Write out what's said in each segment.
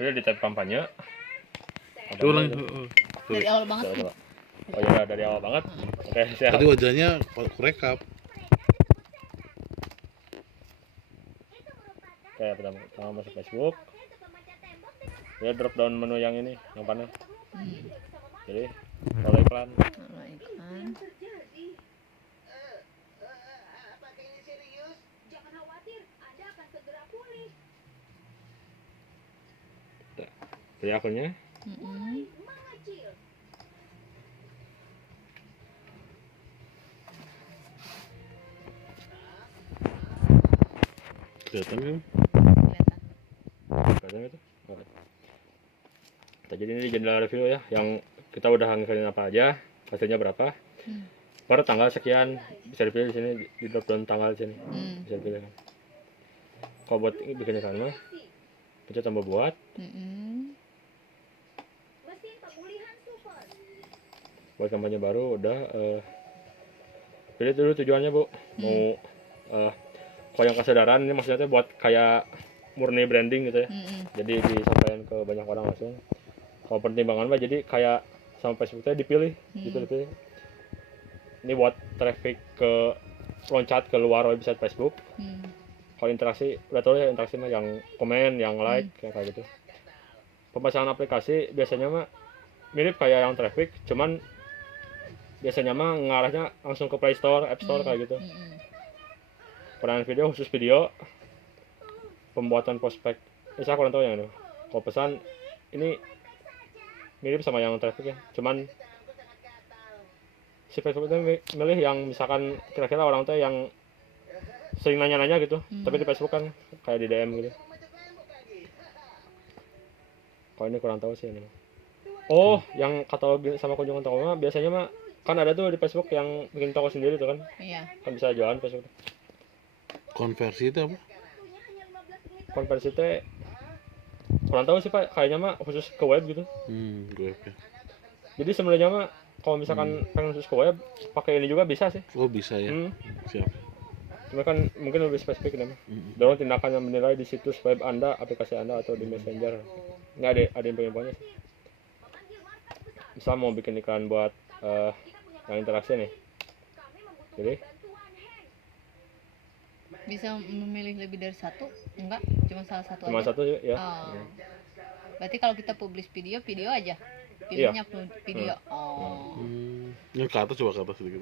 Jadi di tab kampanye. Itu ulang. Dari awal banget. Coba. Oh ya dari awal banget. Oke, siap. Tadi wajahnya kurekap. Oke, pertama masuk Facebook. Ya drop down menu yang ini, yang panah. Jadi kalau iklan. Kalau iklan. Pilih akunnya. Kelihatan kan? Kelihatan itu. Oke. Jadi ini jendela review ya, yang kita udah ngasihin apa aja, hasilnya berapa. Per tanggal sekian bisa dipilih di sini, di drop down tanggal di sini. Bisa dipilih kan. Kalau buat bikin iklan mah, pencet tombol buat. Buat kampanye baru udah pilih dulu tujuannya Bu. Mau kalau yang kesadaran ini maksudnya buat kayak murni branding gitu ya. Jadi disampaikan ke banyak orang langsung. Kalau pertimbangan mah jadi kayak sama Facebooknya dipilih gitu dipilih. Ini buat traffic ke loncat keluar website Facebook. Kalau interaksi udah tahu ya, interaksi mah yang komen, yang like kayak gitu. Pemasangan aplikasi biasanya mah mirip kayak yang traffic, cuman biasanya mah ngarahnya langsung ke Play Store, App Store kayak gitu. Peran video khusus video, pembuatan prospek. Ini saya kurang tahu yang itu. Kalau pesan ini mirip sama yang traffic ya, cuman si Facebook itu milih yang misalkan kira-kira orang tuh yang sering nanya-nanya gitu, tapi di Facebook kan kayak di DM gitu. Kalau ini kurang tahu sih ini. Oh, yang katalog sama kunjungan toko mah biasanya mah kan ada tuh di Facebook yang bikin toko sendiri tuh kan. Iya. Kan bisa jualan Facebook. Konversi itu apa? Konversi teh kurang tahu sih Pak, kayaknya mah khusus ke web gitu. Web ya. Jadi sebenarnya mah kalau misalkan pengen khusus ke web, pakai ini juga bisa sih. Oh bisa ya. Siap. Cuma kan mungkin lebih spesifik namanya. Dorong tindakan yang menilai di situs web Anda, aplikasi Anda atau di Messenger. Ini ada info-infonya sih. Misal mau bikin iklan buat yang interaksi nih. Jadi Bisa memilih lebih dari satu? Enggak, cuma salah satu cuma aja. satu ya. Oh. Berarti kalau kita publish video aja. Pilihnya video. Oh. Yang ke atas, coba ke atas sedikit.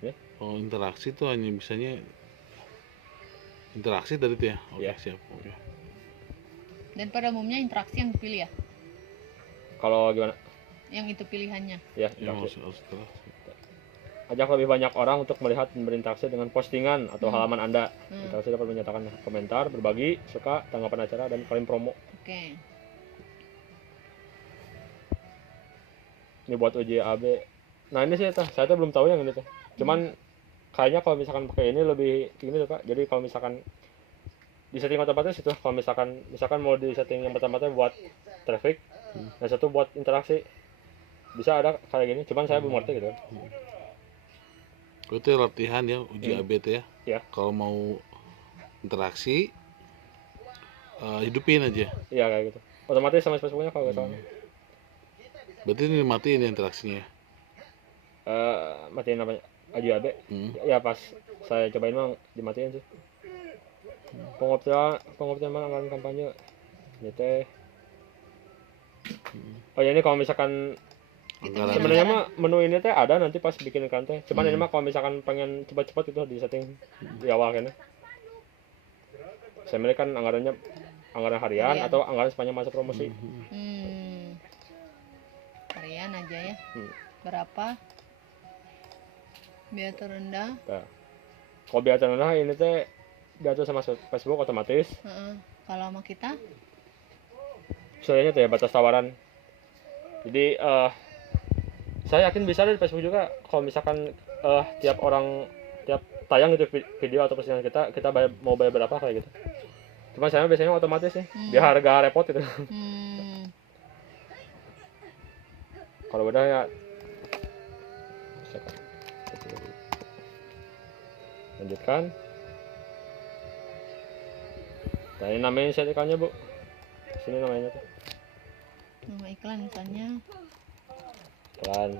Ya. Oh, interaksi tuh hanya bisanya interaksi tadi tuh ya. Oke, siap. Oke. Dan pada umumnya interaksi yang dipilih ya? Kalau gimana? Yang itu pilihannya. Ya, Harus interaksi. Ajak lebih banyak orang untuk melihat dan berinteraksi dengan postingan atau halaman Anda. Interaksi dapat menyatakan komentar, berbagi, suka, tanggapan acara, dan klaim promo. Oke. Ini buat uji AB. Nah ini sih saya tuh belum tahu yang ini tuh. Cuman kayaknya kalau misalkan pakai ini lebih ini tuh Pak. Jadi kalau misalkan di setting otomatis itu, kalau misalkan mau di setting yang pertama buat traffic, yang satu buat interaksi, bisa ada kayak gini. Cuman saya belum ngerti gitu. Itu latihan ya, uji AB itu ya. Ya. Kalau mau interaksi, hidupin aja. Iya kayak gitu. Otomatis sama Facebooknya kalau nggak salah. Berarti ini matiin ya interaksinya. Matiin namanya uji AB. Ya pas saya cobain mah dimatiin sih. Pengoptimalan anggaran kampanye. Ini teh. Oh ya ini kalau misalkan sebenarnya mah menu ini teh ada nanti pas bikin iklan teh. Cuman ini mah kalau misalkan pengen cepat-cepat itu di setting di awal kan. Saya milih kan anggaran harian atau anggaran sepanjang masa promosi. Harian aja ya. Berapa? Biar terendah. Nah, kalau biar terendah ini teh diatur sama Facebook otomatis. Kalau sama kita? Soalnya tuh ya batas tawaran. Jadi saya yakin bisa di Facebook juga kalau misalkan tiap tayang gitu video atau postingan kita mau bayar berapa kayak gitu. Cuma saya biasanya otomatis sih, biar harga repot gitu. Kalau udah ya lanjutkan. Nah ini namanya settingannya Bu. Sini namanya tuh. Nama iklan misalnya. Iklan.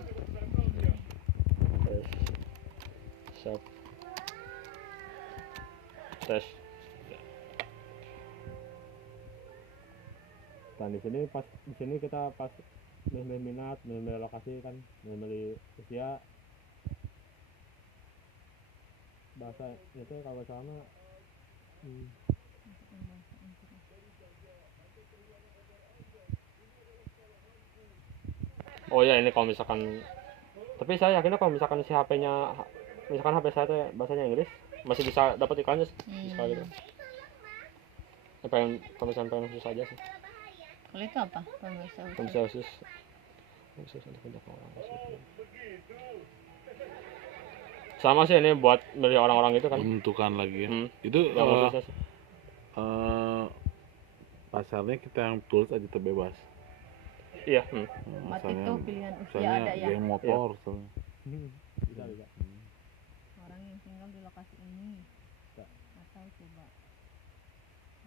Terus shop. Tes. Dan di sini kita pas milih minat, milih lokasi kan, milih usia, bahasa itu kalau sama oh ya ini kalau misalkan, tapi saya yakin kalau misalkan si HP-nya, misalkan HP saya tuh bahasanya Inggris, masih bisa dapat iklannya bisa gitu. Pengen kalau misalkan pengen khusus aja sih. Kalau itu apa? Pembisa khusus untuk menjaga orang khusus. Sama sih ini buat milih orang-orang itu kan. Menentukan lagi ya. Itu yang khususnya sih. Pasarnya kita yang tulis aja terbebas. Iya. Mat itu pilihan usia Misalnya ada ya. yang motor soalnya. Bisa. Orang yang tinggal di lokasi ini. Atau coba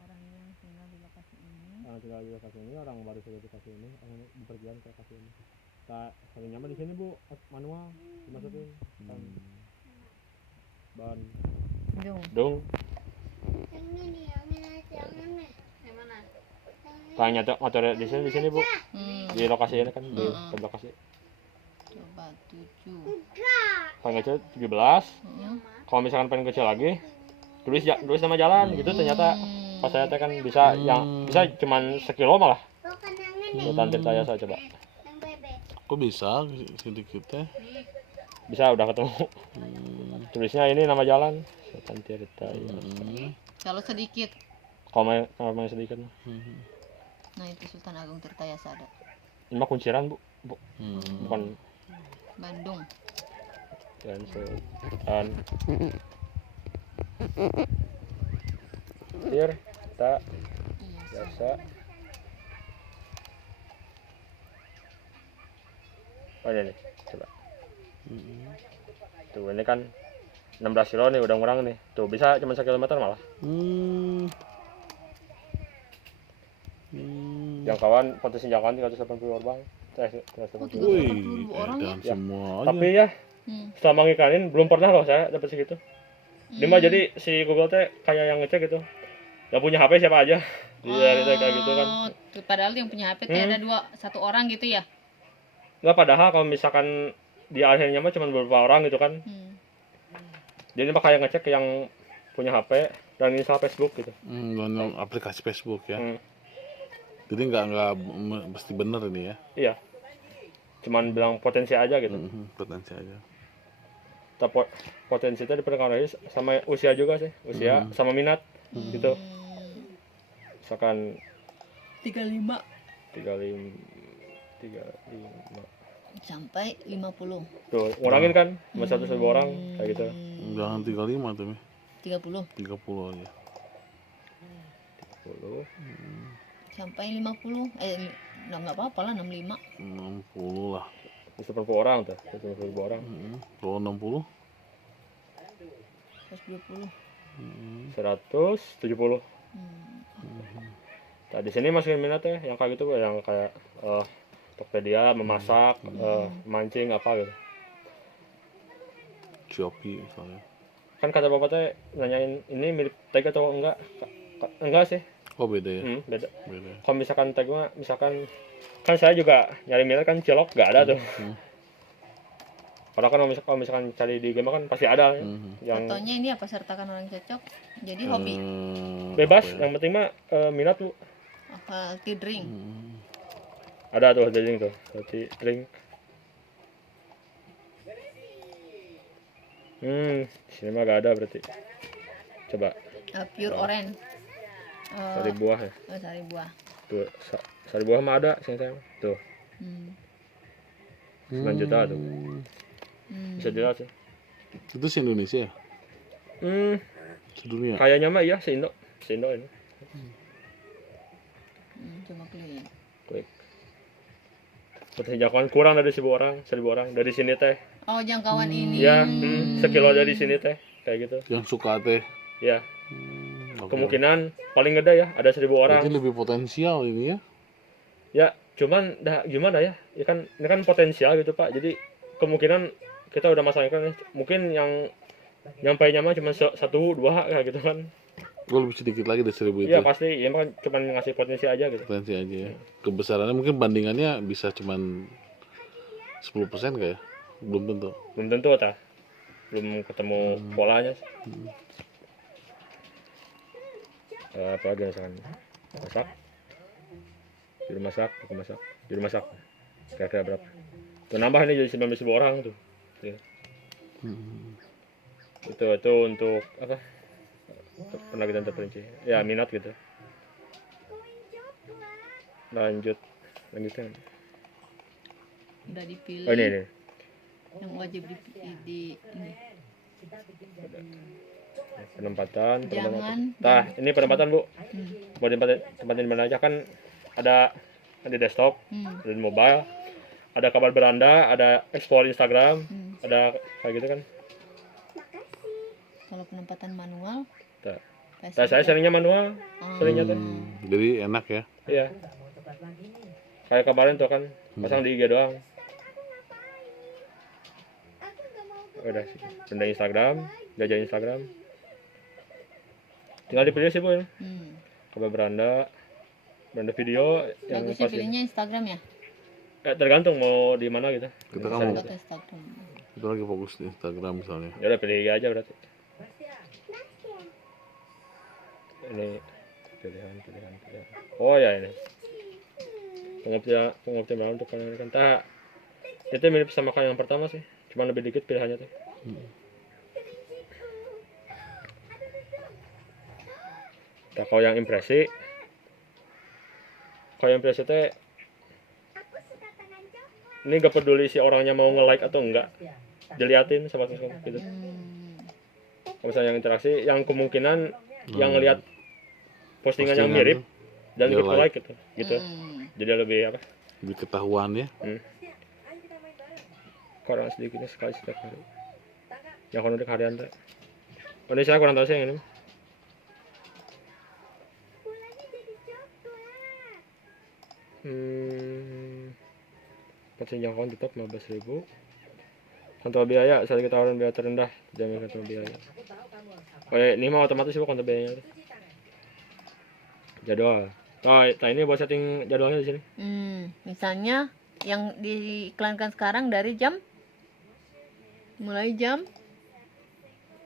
orang yang tinggal di lokasi ini. Orang tinggal di lokasi ini, orang baru saja di lokasi ini, orang bepergian ke lokasi ini. Kita sering nyaman di sini Bu, manual dimasukin kan ban dong. Tanya motor di sini Bu. Di lokasi ini kan di lokasi. Coba 7. Paling kecil 17. Kalau misalkan pengen kecil lagi, tulis nama jalan gitu. Ternyata pas saya kan bisa yang bisa cuman sekilo malah. Sultan Tirtayasa coba. Kok bisa sedikit ya? Bisa udah ketemu. Tulisnya ini nama jalan Sultan Tirtayasa. Kalau sedikit. Kalau main sedikit. Nah itu Sultan Agung Tirtayasa ada. Ini mah kunciran Bu. Bukan Bandung. Dan Sultan Tirtayasa. Oh ini nih, coba. Tuh ini kan 16 kilo nih udah ngurang nih. Tuh bisa cuma 1 kilometer malah. Jangkauan potensi jangkauan 380 orang. 380. Wih, orang dan ya. semua aja. Tapi ya selama ngikanin belum pernah loh saya dapat segitu. Dia mah jadi si Google teh kayak yang ngecek gitu. Yang punya HP siapa aja. Dia kayak gitu kan. Padahal yang punya HP teh ada 1 orang gitu ya. Enggak, padahal kalau misalkan di akhirnya mah cuma beberapa orang gitu kan. Jadi mah kayak ngecek yang punya HP dan install Facebook gitu. Dan aplikasi Facebook ya. Jadi nggak mesti bener ini ya. Iya. Cuman bilang potensi aja gitu. Potensi aja. Tapi potensi itu dipengaruhi sama usia juga sih. Usia sama minat gitu. Misalkan 35 sampai 50. Tuh, ngurangin kan cuma 100.000 orang kayak gitu. Jangan 35 tuh, Mi. 30 aja. 30 sampai 50. Enggak apa-apa lah 65. 60 lah. 140 orang tuh, 140 orang. Kalau 60 120. 170. Nah, di sini masukin minat ya, yang kayak gitu, yang kayak Tokopedia, memasak, mancing apa gitu. Shopee misalnya. Kan kata bapak teh nanyain ini milik tag atau enggak? Enggak sih. Oh beda ya? Beda. Beda. Kalau misalkan tag mah, misalkan kan saya juga nyari minat kan cilok nggak ada tuh. Padahal kan kalau misalkan cari di game kan pasti ada ya. Yang Fotonya ini apa, sertakan orang cocok. Jadi hobi. Bebas, ya? yang penting mah minat Bu. Apa tea drink. Ada tuh drink tuh, tea drink. Sini mah gak ada berarti. Coba. Pure orange. Sari buah ya. Sari buah. Tuh, sari buah mah ada sini saya. Tuh. 9 juta tuh. Bisa dilihat sih. Itu se Indonesia ya? Sedunia? Kayaknya mah iya se-Indo ini. Coba Klik. Potensi jangkauan kurang dari 1.000 orang dari sini teh. Oh, jangkauan ini. Ya, sekilo dari sini teh kayak gitu. Yang suka teh? Ya. kemungkinan paling gede ya ada 1.000 orang. Berarti lebih potensial ini ya. Ya, cuman gimana ya? Ya kan ini kan potensial gitu, Pak. Jadi kemungkinan kita udah masangkan mungkin yang nyampainya mah cuma 1-2 kayak gitu kan. Gue lebih sedikit lagi dari 1.000 itu. Iya, pasti. Ya kan cuma ngasih potensi aja gitu. Potensi aja ya. Kebesarannya mungkin bandingannya bisa cuman 10% kayak. Belum tentu. Belum tentu ta. Belum ketemu polanya. Apa lagi misalkan masak, juru masak, tukang masak, juru masak, kira-kira berapa? Tuh nambah nih jadi 19.000 orang tuh. Ya. Itu untuk apa? Penerbitan terperinci. Ya minat gitu. Lanjutkan. Udah dipilih. Oh ini. Yang wajib di ini. Penempatan. Jangan. Nah, ini penempatan Bu. Mau tempatin di mana aja kan ada di desktop, ada di mobile, ada kabar beranda, ada explore Instagram, ada kayak gitu kan. Kalau penempatan manual. Nah, saya seringnya manual, seringnya tuh. Jadi enak ya. Iya. Kayak kemarin tuh kan pasang di IG doang. Udah sih. Benda Instagram, jajah Instagram. Tinggal dipilih sih Bu ya. Kabar beranda video yang Bagusnya pilihnya Instagram ya? Tergantung mau di mana gitu. Kita kan mau, Foto Instagram. kita lagi fokus di Instagram misalnya. Ya udah pilih aja berarti. Ini pilihan. Oh ya ini. Pengoptimalan untuk kalian kan. Itu mirip sama kayak yang pertama sih. Cuma lebih dikit pilihannya tuh. Nah, kalau yang impresi teh ini gak peduli si orangnya mau nge-like atau enggak, diliatin sama teman gitu. Kalau misalnya yang interaksi, yang kemungkinan yang ngelihat postingan yang mirip dan dia ikut like gitu. Jadi lebih apa? Lebih ketahuan ya. Kurang sedikitnya sekali setiap hari. Yang kono dek harian teh. Ini saya kurang tahu sih yang ini. Persen jangkauan tetap 15.000. Kontrol biaya saat kita tawaran biaya terendah, jamin kontrol biaya. Oh ya, ini mah otomatis Bu kontrol biayanya. Jadwal. Nah, ini buat setting jadwalnya di sini. Misalnya yang diiklankan sekarang dari mulai jam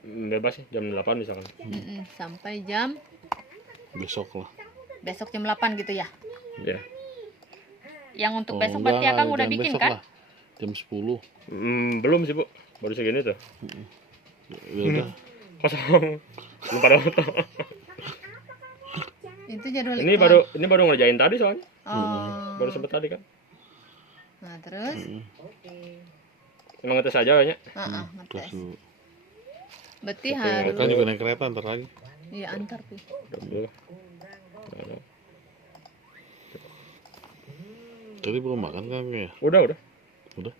Bebas sih, jam 8 misalkan. sampai jam Besok jam 8 gitu ya. Ya. Yang untuk besok berarti Akang udah bikin kan? Lah. Jam 10. Belum sih Bu, baru segini tuh. Ya udah. Kosong. Belum pada foto. Itu jadwal Ini baru ngerjain tadi soalnya. Oh. Baru sempet tadi kan. Nah, terus Emang ngetes aja kayaknya. ngetes. Terus dulu. Berarti Kan harus juga naik kereta ntar lagi. iya antar tuh. Tadi belum makan kan ya? Udah. Udah.